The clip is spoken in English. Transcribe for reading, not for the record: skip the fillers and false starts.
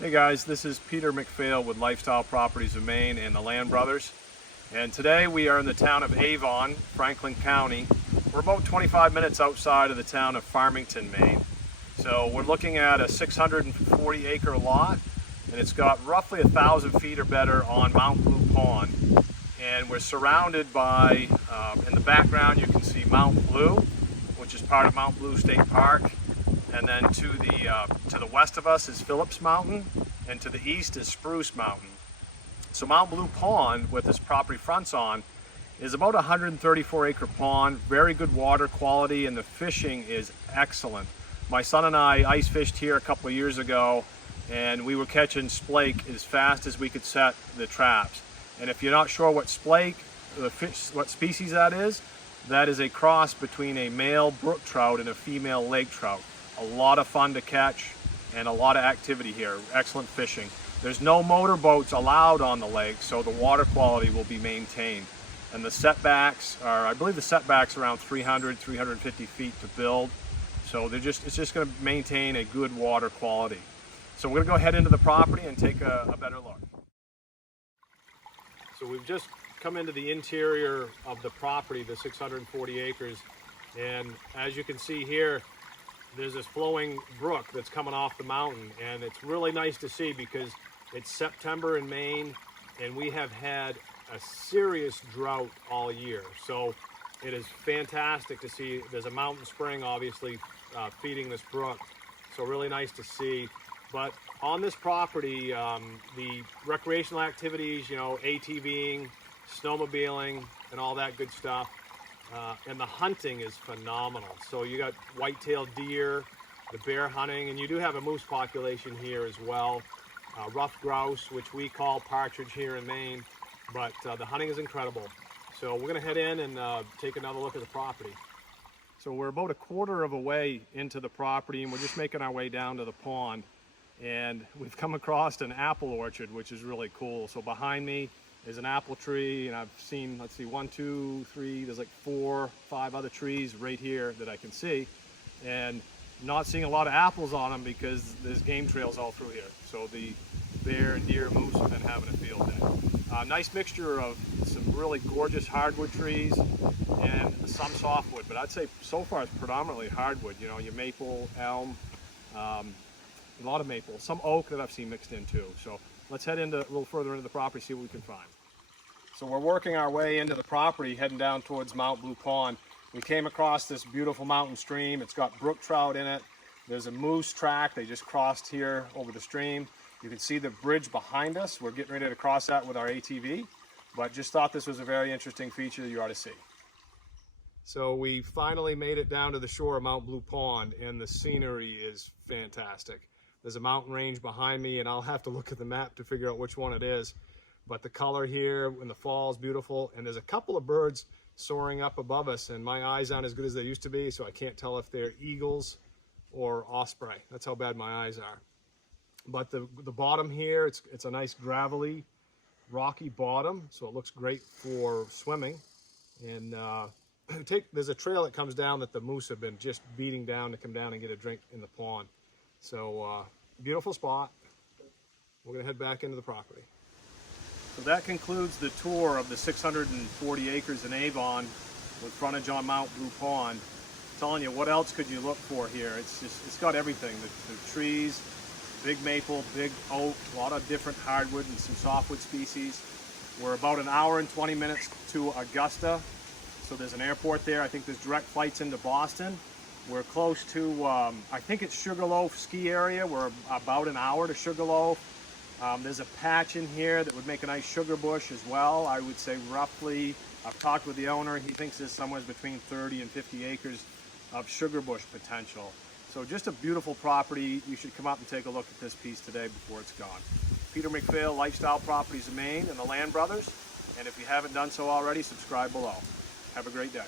Hey guys, this is Peter McPhail with Lifestyle Properties of Maine and the Land Brothers. And today we are in the town of Avon, Franklin County. We're about 25 minutes outside of the town of Farmington, Maine. So we're looking at a 640 acre lot, and it's got roughly 1,000 feet or better on Mount Blue Pond. And we're surrounded by, in the background you can see Mount Blue, which is part of Mount Blue State Park. And then to the west of us is Phillips Mountain, and to the east is Spruce Mountain. So Mount Blue Pond, with this property fronts on, is about a 134 acre pond, very good water quality, and the fishing is excellent. My son and I ice fished here a couple of years ago, and we were catching splake as fast as we could set the traps. And if you're not sure what splake, what species that is a cross between a male brook trout and a female lake trout. A lot of fun to catch and a lot of activity here. Excellent fishing. There's no motorboats allowed on the lake, so the water quality will be maintained. And the setbacks are, I believe the setbacks are around 300, 350 feet to build. So it's just going to maintain a good water quality. So we're going to go ahead into the property and take a better look. So we've just come into the interior of the property, the 640 acres. And as you can see here, there's this flowing brook that's coming off the mountain, and it's really nice to see because it's September in Maine and we have had a serious drought all year. So it is fantastic to see. There's a mountain spring obviously feeding this brook, so really nice to see. But on this property, the recreational activities, ATVing, snowmobiling, and all that good stuff. And the hunting is phenomenal. So you got white-tailed deer, the bear hunting, and you do have a moose population here as well. Ruffed grouse, which we call partridge here in Maine, but the hunting is incredible. So we're gonna head in and take another look at the property. So we're about a quarter of a way into the property, and we're just making our way down to the pond. And we've come across an apple orchard, which is really cool. So behind me is an apple tree, and I've seen, let's see, 1, 2, 3, there's like 4, 5 other trees right here that I can see, and not seeing a lot of apples on them because there's game trails all through here. So the bear and deer and moose have been having a field day. Nice mixture of some really gorgeous hardwood trees and some softwood, but I'd say so far it's predominantly hardwood. Your maple, elm, a lot of maple, some oak that I've seen mixed in too. So let's head a little further into the property, see what we can find. So we're working our way into the property, heading down towards Mount Blue Pond. We came across this beautiful mountain stream. It's got brook trout in it. There's a moose track. They just crossed here over the stream. You can see the bridge behind us. We're getting ready to cross that with our ATV, but just thought this was a very interesting feature that you ought to see. So we finally made it down to the shore of Mount Blue Pond, and the scenery is fantastic. There's a mountain range behind me, and I'll have to look at the map to figure out which one it is. But the color here in the fall is beautiful, and there's a couple of birds soaring up above us, and my eyes aren't as good as they used to be, so I can't tell if they're eagles or osprey. That's how bad my eyes are. But the bottom here, it's a nice gravelly, rocky bottom, so it looks great for swimming. And there's a trail that comes down that the moose have been just beating down to come down and get a drink in the pond. So beautiful spot. We're gonna head back into the property. So that concludes the tour of the 640 acres in Avon with frontage on Mount Blue Pond. I'm telling you, what else could you look for here? It's got everything. The trees, big maple, big oak, a lot of different hardwood and some softwood species. We're about an hour and 20 minutes to Augusta. So there's an airport there. I think there's direct flights into Boston. We're close to, I think it's Sugarloaf ski area. We're about an hour to Sugarloaf. There's a patch in here that would make a nice sugar bush as well. I would say roughly, I've talked with the owner, he thinks there's somewhere between 30 and 50 acres of sugar bush potential. So just a beautiful property. You should come out and take a look at this piece today before it's gone. Peter McPhail, Lifestyle Properties of Maine and the Land Brothers. And if you haven't done so already, subscribe below. Have a great day.